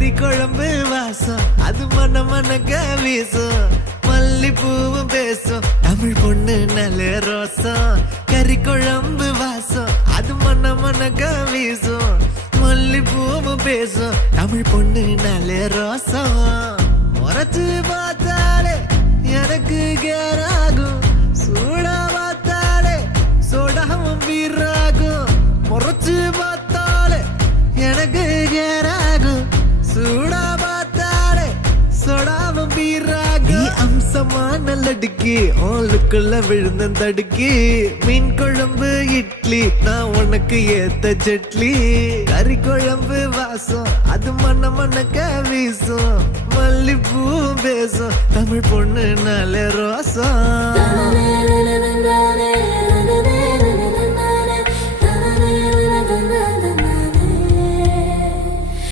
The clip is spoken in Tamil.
கறி குழம்பு வாசம் அது மன மனக்க வீசும் மல்லிப்பூவும் பேசும் தமிழ் பொண்ணு நல்ல ரோசம் கறி குழம்பு வாசம் அது மன மனக்க வீசும் மல்லிப்பூவும் பேசும் தமிழ் பொண்ணு நல்ல ரோசம் முறைச்சு பார்த்தாலே எனக்கு கேராகும் சூடா பார்த்தாலே சோடாவும் வீராகும் முறைச்சு பார்த்தாலே எனக்கு கேராகும் சூடா பார்த்தாலே சோடாவும் வீராகும் அம்சமான லடுக்கி ஆளுக்குள்ள விழுந்த தடுக்கி மீன் குழம்பு இட்லி நான் உனக்கு ஏத்த சட்லி கறி குழம்பு வாசம் அது மன மனக்க வீசும் மல்லிப்பூ பேசும் தமிழ் பொண்ணு நல்ல ரோசம்